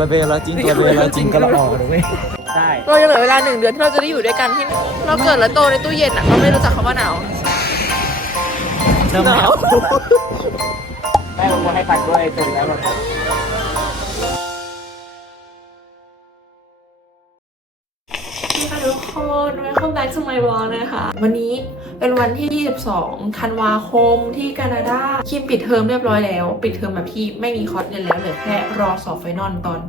ระเบลาจิงกระเบลาจิงกระออกเลยเว้ยใช่เราจะเหลือเวลาหนึ่งเดือนที่เราจะได้อยู่ด้วยกันที่เราเกิดและโตในตู้เย็นอะเราไม่รู้จักคำว่าหนาวเริ่มแล้วแม่บอกให้ตัดด้วยตื่นแล้วทุกคน welcome back to my vlog นะคะ วันนี้ เป็นวันที่ 22 ธันวาคมที่แคนาดาคิมปิดเทอมเรียบร้อยแล้ว ปิดเทอมแบบที่ไม่มีคอร์สเรียนแล้วเหลือแค่รอสอบไฟนอลตอน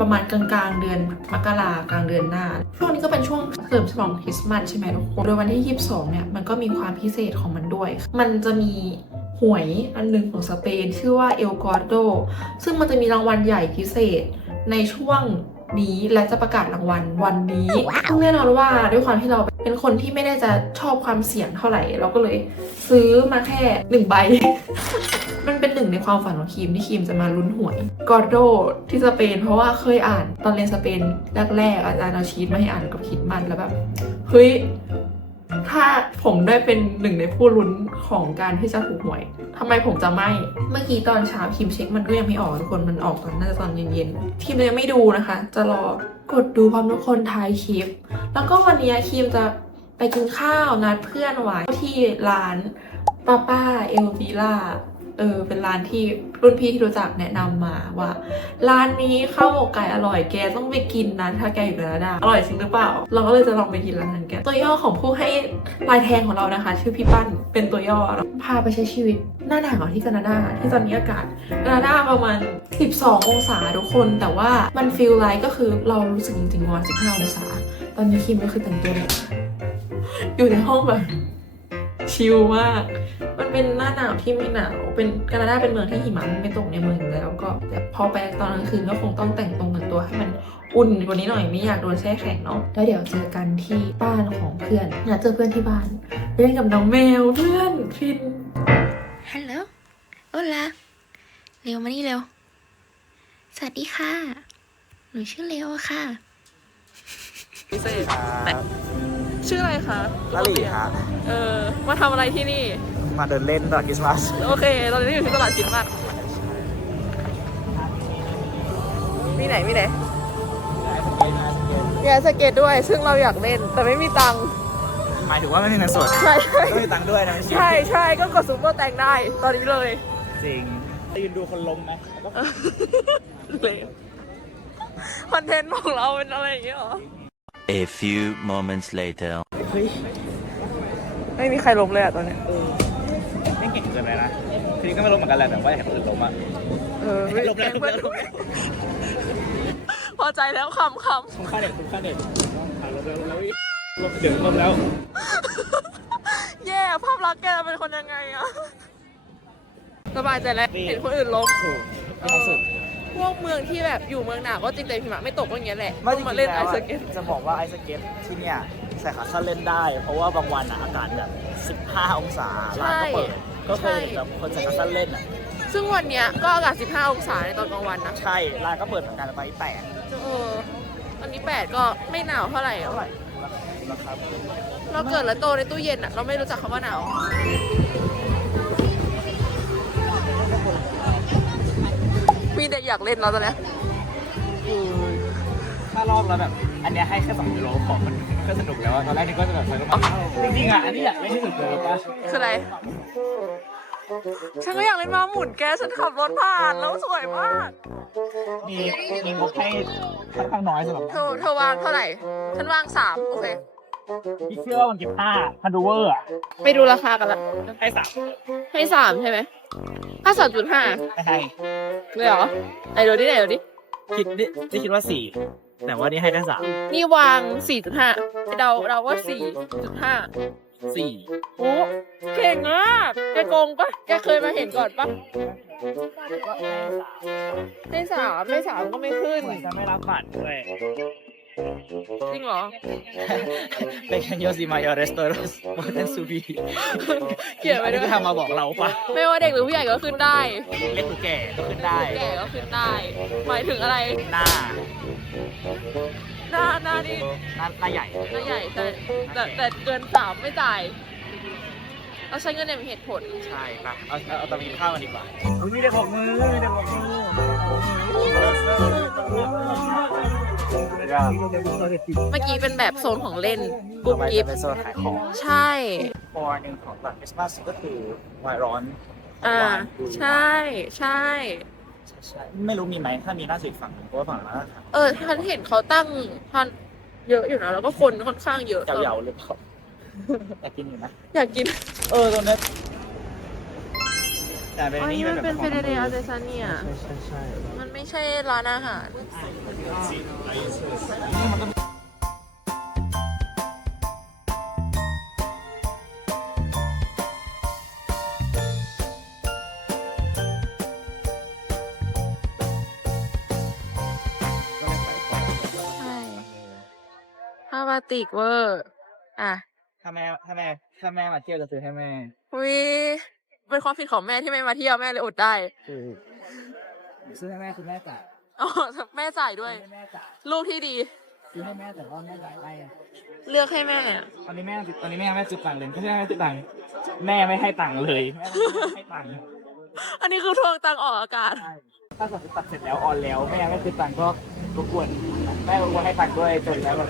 ประมาณกลางๆ เดือนมกรากลางเดือนหน้า ช่วงนี้ก็เป็นช่วงเฉลิมฉลองคริสต์มาสใช่ไหมทุกคน โดยวันที่ 22 เนี่ย มันก็มีความพิเศษของมันด้วย มันจะมีหวยอันหนึงของสเปน ชื่อว่าเอลกอร์โด ซึ่งมันจะมีรางวัลใหญ่พิเศษในช่วง นี้และจะประกาศรางวัลวันนี้ซึ่งแน่นอนว่าด้วยความที่เราเป็นคนที่ไม่ได้จะชอบความเสี่ยงเท่าไหร่ เราก็เลยซื้อมาแค่หนึ่งใบ มันเป็นหนึ่งในความฝันของคีมที่คีมจะมาลุ้นหวยกอร์โดที่สเปน เพราะว่าเคยอ่านตอนเรียนสเปนแรกๆอาจารย์เอาชีตมาให้อ่านกับคิดมันแล้วแบบเฮ้ย ถ้าผมได้เป็นหนึ่งในผู้ลุ้นของการที่จะถูกหวยทำไมผมจะไม่ เมื่อกี้ตอนเช้าคิมเช็คมันก็ยังไม่ออกทุกคนมันออกตอนน่าจะตอนเย็นๆคิมยังไม่ดูนะคะ จะรอกดดูพร้อมทุกคนท้ายคลิป แล้วก็วันนี้คิมจะไปกินข้าวนัดเพื่อนไว้ที่ร้านป้าป้าเอลวีล่า ออเป็นร้านที่รุ่นพี่ที่รู้จักแนะนำมาว่า ร้านนี้ข้าวหมกไก่อร่อยแกต้องไปกินนะถ้าแกอยู่แคนาดาอร่อยจริงหรือเปล่า เราก็เลยจะลองไปกินร้านนั้นแกตัวย่อของผู้ให้ลายแทงของเรานะคะ ชื่อพี่ปั้นเป็นตัวย่อเราพาไปใช้ชีวิตหน้าหนาวที่แคนาดาที่ตอนนี้อากาศแคนาดาประมาณ 12 องศาทุกคน แต่ว่ามันฟีลไลท์ก็คือเรารู้สึกจริงๆประมา15 องศา ตอนนี้คิมก็คือแต่งตัวอยู่ในห้องแบบ ชิลมาก มันเป็นหน้าหนาวที่ไม่หนาว เป็นแคนาดาเป็นเมืองที่หิมะมันไม่ตกในเมืองอยู่แล้ว ก็แต่พอไปตอนกลางคืนก็คงต้องแต่งตรงแต่งตัวให้มันอุ่นกว่านี้หน่อยไม่อยากโดนแช่แข็งเนาะแล้วเดี๋ยวเจอกันที่บ้านของเพื่อนอยากเจอเพื่อนที่บ้านไปเล่นกับน้องแมวเพื่อนฟินฮัลโหลโอลาเร็วมานี่เร็ว สวัสดีค่ะ หนูชื่อเลวค่ะพิเศษ ชื่ออะไรคะลาลีฮะเออ มาทำอะไรที่นี่ มาเดินเล่นตอนคริสต์มาสโอเค ตอนนี้อยู่ที่ตลาดกินมากมีไหนมีไหนมีไอสเก็ตด้วย ซึ่งเราอยากเล่น แต่ไม่มีตังค์ หมายถึงว่าไม่มีเงินสดใช่ใช่ไม่มีตังค์ด้วยนะไม่ใช่ใช่ก็กดซุปเปอร์แตงได้ ตอนนี้เลย จริงยืนดูคนล้มไหมแล้วก็ เลยคอนเทนต์ของเราเป็นอะไรอย่างเงี้ยเหรอ A few moments later. เฮ้ยไม่มีใครล้มเลยอะตอนเนี้ยเออไม่เก่งเกินไปนะทีนี้ก็ไม่ล้มเหมือนกันแหละแต่ว่าอยากให้คนอื่นล้มอะเออไม่ล้มแล้วเพื่อนล้มแล้ว พอใจแล้วคำคคุ้มค่าเด็กคุ้มค่าเด็กอะล้มแล้วล้มแล้วอีกล้มเดี๋ยวล้มแล้วำแย่ภาพลักษณ์แกเป็นคนยังไงอะสบายใจแล้วเห็นคนอื่นล้ม ถูกมีความสุข พวกเมืองที่แบบอยู่เมืองหนาวก็จริงแต่หิมะไม่ตกก็อย่างเงี้ยแหละไม่จต้ริองงๆมาเล่นไอแล้วซ์สอะเก็ตจะบอกว่าไอซ์สเก็ตที่เนี่ยใส่ขาสั้นเล่นได้ เพราะว่าบางวันอะอากาศแบบ 15 องศาร้านก็เปิดก็เคยเห็นแบบคนใส่ขาสั้นเล่นอะซึ่งวันเนี้ยก็อากาศ 15 องศาในตอนกลางวันนะใช่ร้านก็เปิดเหมือนกันแต่ตอนนี้แปดเออวันนี้8ก็ไม่หนาวเท่าไหร่อะเท่าไหร่ราคาเราเกิดและโตในตู้เย็นอะเราไม่รู้จักคำว่าหนาว มีเด็กอยากเล่นเราตอนเนี้ยคือถ้ารอบแล้วแบบ อันเนี้ยให้แค่สองกิโลของมันก็สนุกแล้วอะตอนแรกนี่ก็จะแบบใส่ลงมาจริงๆอะอันนี้อยากเล่นที่สุดเลยรู้ปะคืออะไร ฉันก็อยากเล่นม้าหมุนแกฉันขับรถผ่านแล้วสวยมากมีมีงบให้ค่อนข้างน้อยสำหรับเธอเธอวางเท่าไหร่ ฉันวางสามโอเค พี่เชื่อว่ามันเก็บห้าพันดูเวอร์อะไปดูราคากันละให้สามให้สามใช่ไหมห้าสามจุดห้า ไม่ให้ เลยเหรอไหนดูดิไหนดูดิ คิดนี่นี่คิดว่าสี่แต่ว่านี่ให้แค่สามนี่วางสี่จุดห้าเดาเดาว่าสี่จุดห้าสี่โอ้เก่งมากแกโกงปะแกเคยมาเห็นก่อนปะให้สามไม่สามก็ไม่ขึ้นเหมือนจะไม่รับบัตรด้วย จริงเหรอเป็นคันโยซิมายอเรสโตรสโมเดนซูบีเขียนไว้ด้วยที่ทำมาบอกเราปะไม่ว่าเด็กหรือผู้ใหญ่ก็ขึ้นได้ เล็กหรือแก่ก็ขึ้นได้ แก่ก็ขึ้นได้ หมายถึงอะไร หน้าหน้าหน้านี่หน้าหน้าใหญ่หน้าใหญ่แต่แต่แต่เกินสามไม่จ่ายเราใช้เงินอย่างมีเหตุผล ใช่ปะเอาเอาเอาตะมีข้าวกันดีกว่ามีเด็กหกมือมีเด็กหกมือก็ เมื่อกี้เป็นแบบโซนของเล่นกุ๊ต่อบไปกิ๊จะบเป็นโซนขายของใช่พอหนึ่งของบัตรคริสต์มาสก็คือวายร้อนอ่า วายใช่ ใช่ใช่ไม่รู้มีไหมถ้ามีน่าจะอีกฝั่งหนึ่งเพราะว่าฝั่งนั้นน่าจะเออท่านเห็นเขาตั้งพันเยอะอยู่นะแล้วก็คนค่อนข้างเยอะเยาวๆหรือเปล่าอยากกินอยู่นะ อยากกิน เออตรงนั้น แต่เป็นอันนี่นี้มันเป็นแบบเฟเดเรอาเซซาเนียใช่ใช่ใช่มันไม่ใช่ร้านอาหารนี่มันก็ใช่ผ้าบาติกเวอร์ อะ ถ้าแม่ถ้าแม่ถ้าแม่มาเที่ยวจะซื้อให้แม่วิ เป็นความผิดของแม่ที่ไม่มาเที่ยวแม่เลยอดได้คือซื้อให้แม่คือแม่จ่ายอ๋อแม่จ่ายด้วยซื้อให้แม่จ่ายลูกที่ดี ซื้อให้แม่แต่ว่าแม่จ่ายให้อะเลือกให้แม่อะตอนนี้แม่ตอนนี้แม่ไม่ซื้อตังค์เลยไม่ใช่แม่ซื้อตังค์แม่ไม่ให้ตังค์เลยแม่ไม่ให้ตังค์อันนี้คือทวงตังค์ออกอากาศใช่ถ้าตัดตัดเสร็จแล้วออนแล้วแม่ไม่ซื้อตังค์ก็รบกวนแม่รบกวนให้ตังค์ด้วยจนแล้วแบบ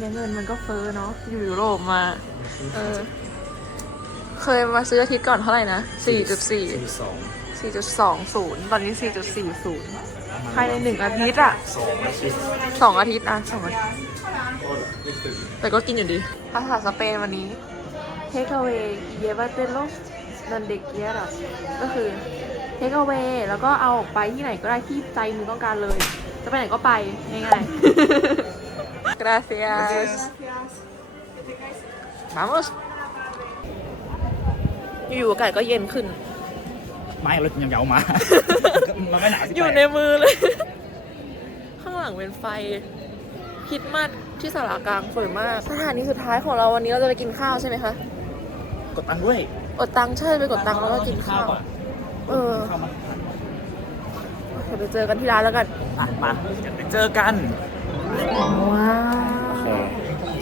เนี่ยทุกวันนี้เงินมันก็เฟ้อเนาะอยู่ยุโรปมา เออ เคยมาซื้ออาทิตย์ก่อนเท่าไหร่นะ4.4สอง4.20ตอนนี้4.40ภายในหนึ่งอาทิตย์อะสองอาทิตย์สองอาทิตย์นะสองอาทิตย์ แต่ก็กินอยู่ดี ภาษาสเปนวันนี้ take away llévatelos donde quieras ก็คือ take away แล้วก็เอาออกไปที่ไหนก็ได้ที่ใจมึงต้องการเลย จะไปไหนก็ไปง่ายๆ gracias vamos อยู่ๆอากาศก็เย็นขึ้น ไม่รถยังเยาวมา มันไม่หนาวสิอยู่ในมือเลย ข้างหลังเป็นไฟคริดมาสที่สารากลางสวยมาก สถานีสุดท้ายของเราวันนี้เราจะไปกินข้าวใช่ไหมคะ กดตังค์ด้วย กดตังค์ใช่ไปกดตังค์แล้วก็กินข้าวก่อนเออข้าวมาเดี๋ยวไปเจอกันที่ร้านแล้วกันอะมาเดี๋ยวไปเจอกัน ว้าโอเค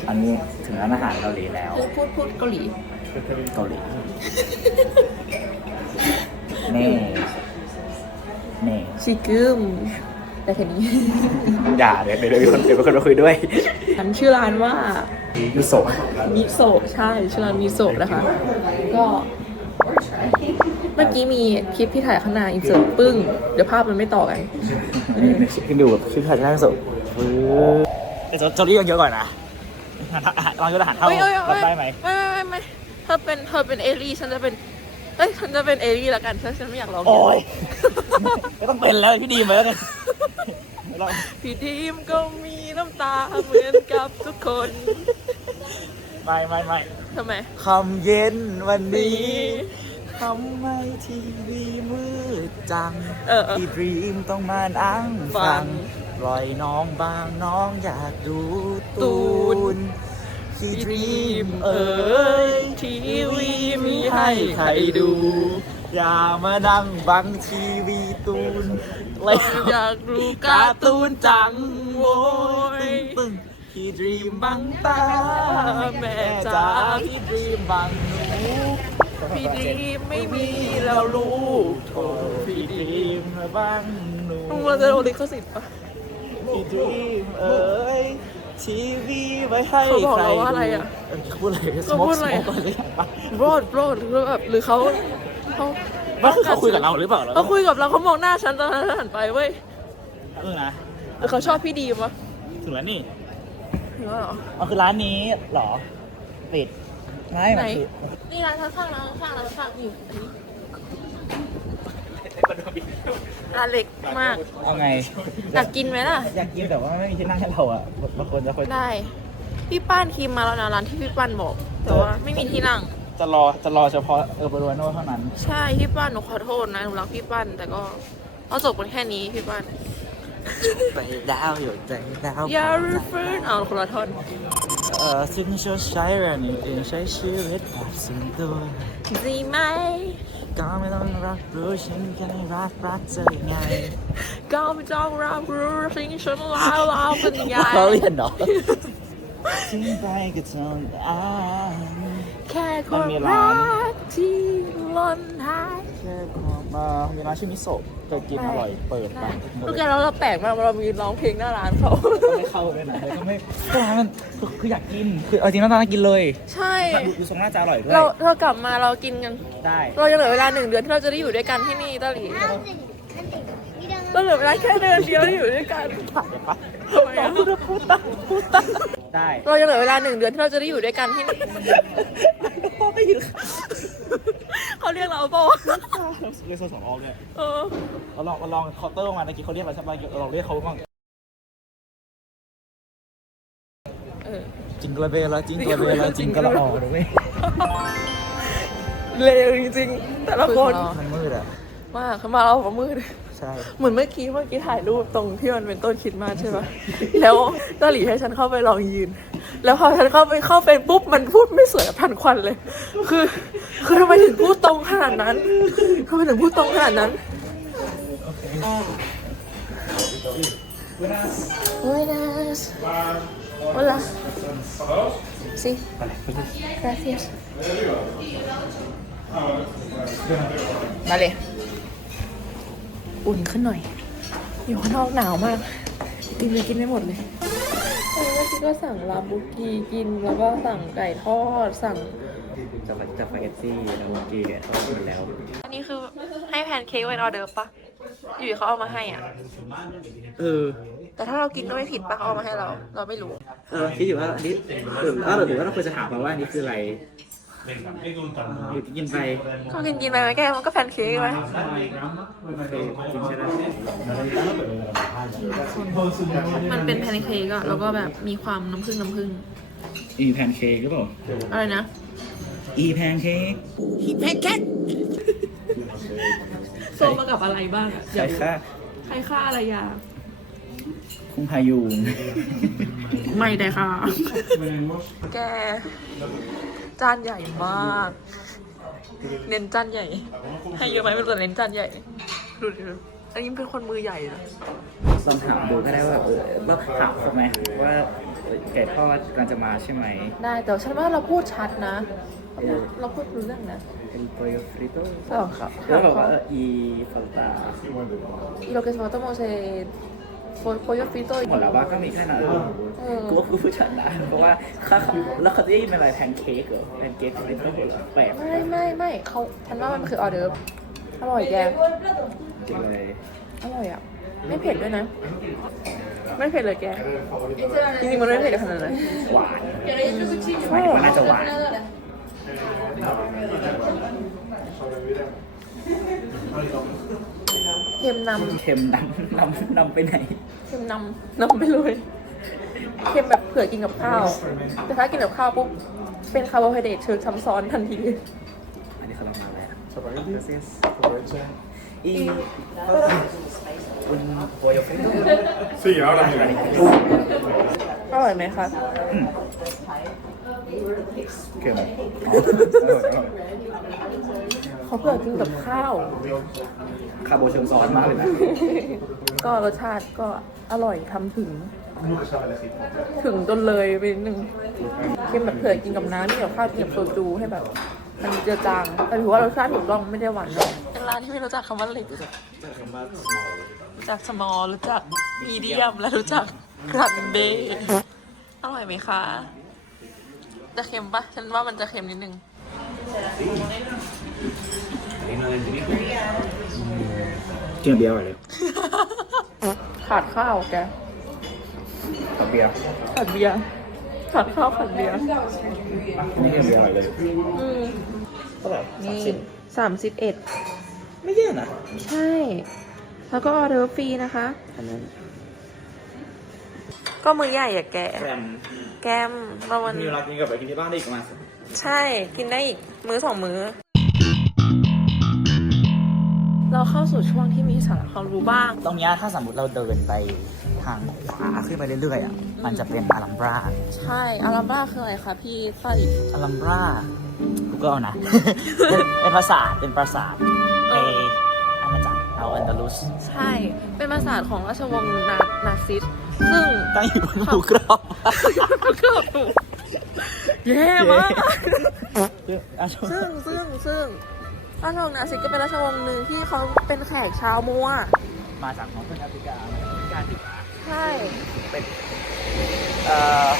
อันนี้ถึงร้านอาหารเกาหลีแล้ววพูดพูดเกาหลีเกาหลี เน่ เน่ ชิกึมแต่แค่นี้ อย่าเดี๋ยวเดี๋ยวเดี๋ยวมีคนเดี๋ยวมีคนมาคุยด้วย ฉันชื่อร้านว่ายูโซะมิโซะใช่ชื่อร้านมิโซะนะคะ ก็เมื่อกี้มีคลิปที่ถ่ายข้างหน้าอินเสิร์ตปึ้ง เดี๋ยวภาพมันไม่ต่อกันขึ้นดูแบบชื่อใครจะได้สุดแต่จจอรี่ยังเยอะกว่านะ ลองยกอาหารเท่าเอ้ยเอ้ยรับเอ้ยได้ไหมไม่ไม่ไม่ไม่เธอเป็นเธอเป็นเอลี่ฉันจะเป็นเอ้ยฉันจะเป็นเอลี่ละกันฉันฉันไม่อยากร้องโอ้ยไม่ต้องเป็นแล้วพี่ดีมาแล้วกันไม่ต้องพี่ดีมก็มีน้ำตาเหมือนกับทุกคนไม่ไม่ไม่ทำไมคำเย็นวันนี้ทำไมทีวีมืดจังเออเออ พี่ดรีมต้องมานั่งฟัฟัง งปล่อยน้องบางน้องอยากดูตูตูนน พี่ดรีมเอเอ้ยยทีวีมีให้ใครดู อย่ามานั่งบังทีวีตูนเลยอยากดูการ์ตูนจังโว้ยปึ้งพี่ดรีมบังตา แม่จ๋าพี่ดรีมบังหนูพี่ดีมไม่มีแล้วลูกโถพี่ดรีมบังหนูมึงมาจะโดนลิขสิทธิ์ปะพี่ดรีมเอ้ย ทีวีไว้ให้เขาบอกใครเราว่าดูอะไรอะเเขาพูดอะไรเขาพูดอะไรอะสโมกอะไรอย่างปะโรดโรดหรือแบบหรือเขาเขาว่าคือเขาคุยกับเราหรือเปล่าเขาคุยกับเราเขามองหน้าฉันตอนนั้นฉันหันไปเว้ยเออนะหรือเขาชอบพี่ดีมวะถึงแล้วนี่หรือว่าเหรออ๋อคือร้านนี้เหรอปิดไม่ไหนมันคือนี่ร้านข้างๆร้านข้างๆร้านข้างๆนี่อันนี้ ร้านเล็กมาก เอาไง อยากกินไหมล่ะ อยากกินแต่ว่าไม่มีที่นั่งให้เราอะบางคนจะคนได้ พี่ป้านคีมมาแล้วนะร้านที่พี่ป้านบอก แต่ว่าไม่มีที่นั่ง จะรอจะรอเฉพาะเออร์เบอร์โนเท่านั้น ใช่พี่ป้านหนูขอโทษนะหนูรักพี่ป้านแต่ก็เอาจบกันแค่นี้พี่ป้านไปแล้วอยู่ใจแล้วอย่ารืฟื้นเอาคนละท่อนเออซึ่งชดใช้เรื่องอื่นๆใช้ชีวิตแบบส่วนตัวดีไหม ก็ไม่ต้องรับรู้ฉันแค่รักรักเธอไงก็ไม่ต้องรับรู้สิ่งฉันแล้วแล้วเป็นไงเขาเรียนเหรอทิ้งไปก็เท่านั้นแค่คมันนมีร้ารันกที่ล้นหาย แค่ความมามีร้านชื่อมิโซะเคยกินอร่อยเปิดไปทุกอย่างเราเราแปลกมากเรามีร้องเพลงหน้าร้านเขาก็ไม่เข้าด้วยนะแล้วก็ไม่ก็ร้านมันคือคืออยากกินคือเอาจริงแล้วตอนนั้นกินเลย ใช่ดูดูทรงน่าจะอร่อยด้วยเราเรากลับมาเรากินกันได้เรายังเหลือเวลาหนึ่งเดือนที่เราจะได้อยู่ด้วยกันที่นี่เกาหลีเราเหลือเวลาแค่เดือนเดียวที่อยู่ด้วยกันทำไมอะพูดตั้งพูดตั้งได้เรายังเหลือเวลาหนึ่งเดือนที่เราจะได้อยู่ด้วยกันที่นี่ พ่อไม่อยู่เขาเรียกเราเปล่าเรียกโซนสองออลด้วยเออเราลองเราลองเคาน์เตอร์มาตะกี้เขาเรียกอะไรใช่ปะเราลองเรียกเขาบ้างเออจิงกระเบลละจิงกระเบลละจิงกระอ๋อดูไหมเลวจริงๆแต่ละคนมันมืดอะมากเขามาเราบอกมืดใช่เหมือนเมื่อกี้เมื่อกี้ถ่ายรูปตรงที่มันเป็นต้นคริดมาสใช่ปะแล้วเกาหลีให้ฉันเข้าไปลองยืน แล้วพอฉันเข้าไปเข้าไปปุ๊บมันพูดไม่สวยกับทันควันเลย คือ คือทำไมถึงพูดตรงขนาดนั้นทำไมถึงพูดตรงขนาดนั้น Buenas. Hola. Sí. Gracias. Vale. อุ่นขึ้นหน่อย อยู่ข้างนอกหนาวมากกินเลยกินไม่หมดเลยเออเมื่อ กี้ก็สั่งลาบุกีกินแล้วก็สั่งไก่ทอดสั่งจะไปจะไปเอฟซีแล้วเมื่อกี้เนี่ยเขาหมดแล้ว อันนี้คือให้แพนเค้กเป็นออเดิร์ฟปะอยู่ๆเขาเอามาให้อะ เออ แต่ถ้าเรากินก็ไม่ผิดปะเขาเอามาให้เรา เราไม่รู้ เออคิดอยู่ว่าอันนี้หรือว่าหรือว่าเราควรจะถามมาว่าอันนี้คืออะไรหรือ กินไปก็กินกินๆไปไหมแกมันก็แพนเค้กไหมเคยกินใช่ไหมมันเป็นแพนเค้กอะแล้วก็แบบมีความน้ำผึ้งน้ำผึ้งอีแพนเค้กหรือเปล่าอะไรนะอีแพนเค้กโซมากับอะไรบ้างอะใช่ค่ะใครฆ่าอะไรยาคุ้งพายุงไม่ได้ค่ะ แก จานใหญ่มาก เน้นจานใหญ่ ให้เยอะไหมเป็นตัวเน้นจานใหญ่ ดูดิอันนี้เป็นคนมือใหญ่นะลองถามดูก็ได้ว่าแบบเออเราถามเขาไหมว่าไก่ทอดกำลังจะมาใช่ไหมได้แต่ฉันว่าเราพูดชัดนะ เราพูดรู้เรื่องนะเป็นโปรยฟริโต้เออครับแล้วบอกว่าเอออีฟัลตา y lo que se matamos es po- pollo frito หมดแล้วว่าก็มีแค่นั้นเออกูว่ากูผู้ชนะเพราะว่าข้าแล้วเขาจะได้ยินเป็นอะไรแพนเค้กเหรอแพนเค้กฟริโต้เหรอแปลกไม่ไม่ไม่เขาฉันว่ามันคือออเดิร์ฟอร่อยแกจริงเลยอร่อยอะไม่เผ็ดด้วยนะ ไม่เผ็ดเลยแกจริงๆมันไม่เผ็ดขนาดนั้นหวานหมายถึงว่าน่าจะหวาน เค็มนเค็มนำนำนำไปไหนำเค็มนำนำไปเลยเค็มแบบเผื่อกินกับข้าว แต่ถ้ากินกับข้าวปุ๊บเป็นคาร์โบไฮเดรตเชิงซ้ำซ้อนทันที อันนี้เขาลองมาแล้วอี un pollo frito Sí, ahora mira. อร่อยไหมคะเค็ม เขาเผื่อกินกับข้าว คาร์โบเชิงซ้อนมากเลยนะ ก็รสชาติก็อร่อยทำถึง ถึงจนเลยไปนิดนึงเค็มแบบเผื่อกินกับน้ำนี่กับข้าวกินกับโซจูให้แบบมันเจือจางแต่ถือว่ารสชาติถูกต้องไม่ได้หวานเลยเป็นร้านที่ไม่รู้จักคำว่าเล็กรู้จัก small รู้จัก medium และรู้จัก grande อร่อยไหมคะ จะเค็มปะฉันว่ามันจะเค็มนิดนึง กินเบียร์ก่อนเลยขาดข้าวแกกับเบียร์ขาดเบียร์ขาดข้าวขาดเบียร์นี่กินเบียร์ก่อนเลยอืมก็แบบนี่สามสิบเอ็ดไม่แย่นะใช่ แล้วก็ออเดอร์ฟรีนะคะอันนั้นก็มือใหญ่อะแกแกมแกมประมาณมีเวลากินกับไปกินที่บ้านได้อีกประมาณใช่ กินได้อีกมื้อสองมื้อ เราเข้าสู่ช่วงที่มีสาระความรู้บ้าง ตรงเนี้ยถ้าสมมติเราเดินไปทางขวาขึ้นไปเรื่อยๆอะ มันจะเป็นอารัมบราใช่อาราบ้าคืออะไรคะพี่ฝ้ายอารัมบรากูก็เอานะ เป็นเป็นภาษาทเป็นปราสาทในอาณาจักรเอาอันดาลุสใช่ เป็นปราสาทของราชวงศ์นานาซิสซึ่งตั้งอยู่บนภูกรอบเกือบถูกแย่มากคืออาชซึ่งซึ่งซึ่ง ราชวงศ์นาซิกก็เป็นราชวงศ์หนึ่งที่เขาเป็นแขกชาวมัว มาจากของเพื่อนแอฟริกาแอฟริกาติดใช่ เป็นเอ่อ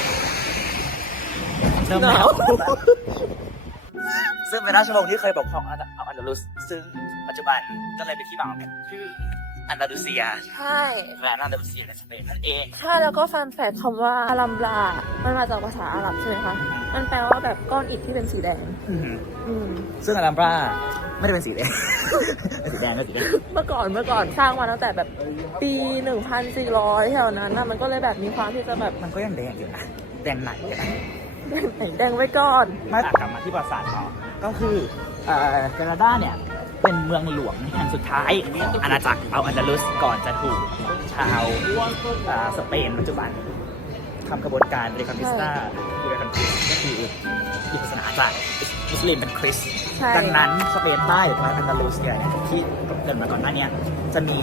เริ่มหแล้นาววซึ่งเป็นราชวงศ์ที่เคยปกครองอาณาอันดาลุสซึ่งปัจจุบันก็เลยเป็นที่มาของชื่อ อันดาลูเซียใช่และอันดาลูเซียในสเปนนั่นเอง ใช่แล้วก็ฟันแฝกคำว่าอารัมบลา มันมาจากภาษาอาหรับใช่ไหมคะ มันแปลว่าแบบก้อนอิฐที่เป็นสีแดง อืมซึ่งอารัมบราไม่ได้เป็นสีแดงเป็นสีแดงก็สีแดง เมื่อก่อนเมื่อก่อนสร้างมาตั้งแต่แบบปี1,400แถวนั้นนะมันก็เลยแบบมีความที่จะแบบมันก็ยังแดงอยู่นะแดงไหนอยู่นะแดงไว้ก่อน มากลับมาที่ปราสาทต่อก็คือเอ่อแกนาดาเนี่ย เป็นเมืองหลวงแห่งสุดท้ายของอาณาจักรเอาอันดาลุสก่อนจะถูกชาวเอ่อสเปนปัจจุบันทำกระบวนการเรคอนคิสตาคือเรคอนคิสก็คืออีกศาสนาจากมุสลิมเป็นคริสต์ใช่ดังนั้นสเปนใต้หรือทางอันดาลูเซียเนี่ยที่เกิดมาก่อนหน้าเนี้ยจะมี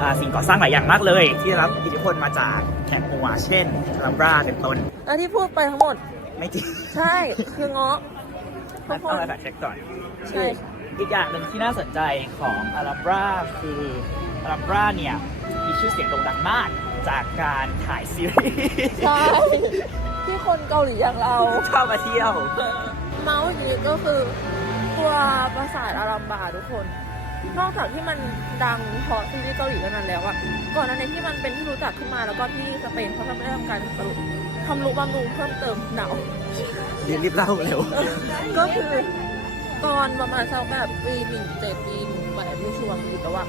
อ่าสิ่งก่อสร้างหลายอย่างมากเลย ที่ได้รับอิทธิพลมาจากแขกมัวเช่นลัมบราเป็นต้นแล้วที่พูดไปทั้งหมด ไม่จริง ใช่ คือเงาะทุมักนคต้องนมาแบบเช็คก่อนใช่ อีกอย่างหนึ่งที่น่าสนใจของอารัมบราคืออารัมบราเนี่ยมีชื่อเสียงโด่งดังมากจากการถ่ายซีรีส์ใช่ที่คนเกาหลีอย่างเราชอบมาเที่ยว เมาส์อย่างนี้ก็คือตัวปราสาทอารัมบาทุกคน นอกจากที่มันดังเพราะซีรีส์เกาหลีเท่านั้นแล้วอะก่อนหน้านี้ที่มันเป็นที่รู้จักขึ้นมาแล้วก็ที่สเปนเขาทำได้ทำการสรุปทำรูปบำรุงเพิ่มเติมหนาวเรียนรีบเล่าเร็วก็คือ ตอนประมาณสักแบบปีหนึ่งเจ็ดปีหนึ่งแปดไม่ชัวร์ไม่รู้แต่ว่า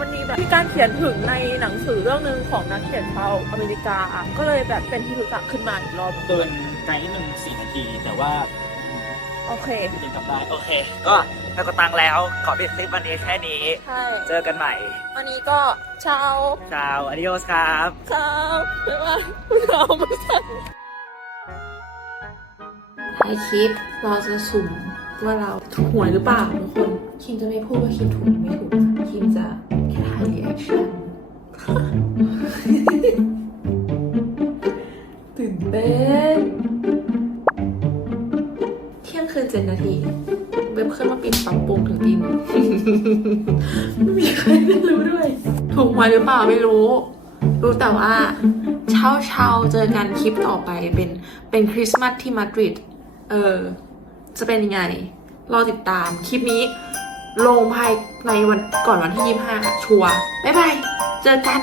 มันมีแบบมีการเขียนถึงในหนังสือเรื่องหนึ่งของนักเขียนชาวอเมริกาก็เลยแบบเป็นที่รู้จักขึ้นมาอีกรอบเกินไกลนิดนึงสี่นาที แต่ว่าโอเคเดินกลับได้โอเค ก็แล้วก็ตังแล้วขอปิดคลิปวันนี้แค่นี้ ใช่ เจอกันใหม่ วันนี้ก็เช้าชาวอ d ิโอสครับครับบ๊ายบายเราไม่ใช่ท้ายคลิปเราจะสุ่ม ว่าเราถูกหวยหรือเปล่าทุกคน คิมจะไม่พูดว่าคิมถูกหรือไม่ถูก คิมจะแค่ถ่ายรีแอคชั่นตื่นเต้น เที่ยงคืนเจ็ดนาที เว็บเครื่องมาปิดปรับปรุงถึงตีนไม่มีใครได้รู้ด้วย ถูกหวยหรือเปล่าไม่รู้ รู้แต่ว่าเช้าเช้าเจอกันคลิปต่อไปเป็นเป็นคริสต์มาสที่มาดริด เออ จะเป็นยังไง รอติดตามคลิปนี้ ลงภายในวันก่อนวันที่ 25 ชัวร์บ๊ายบาย เจอกัน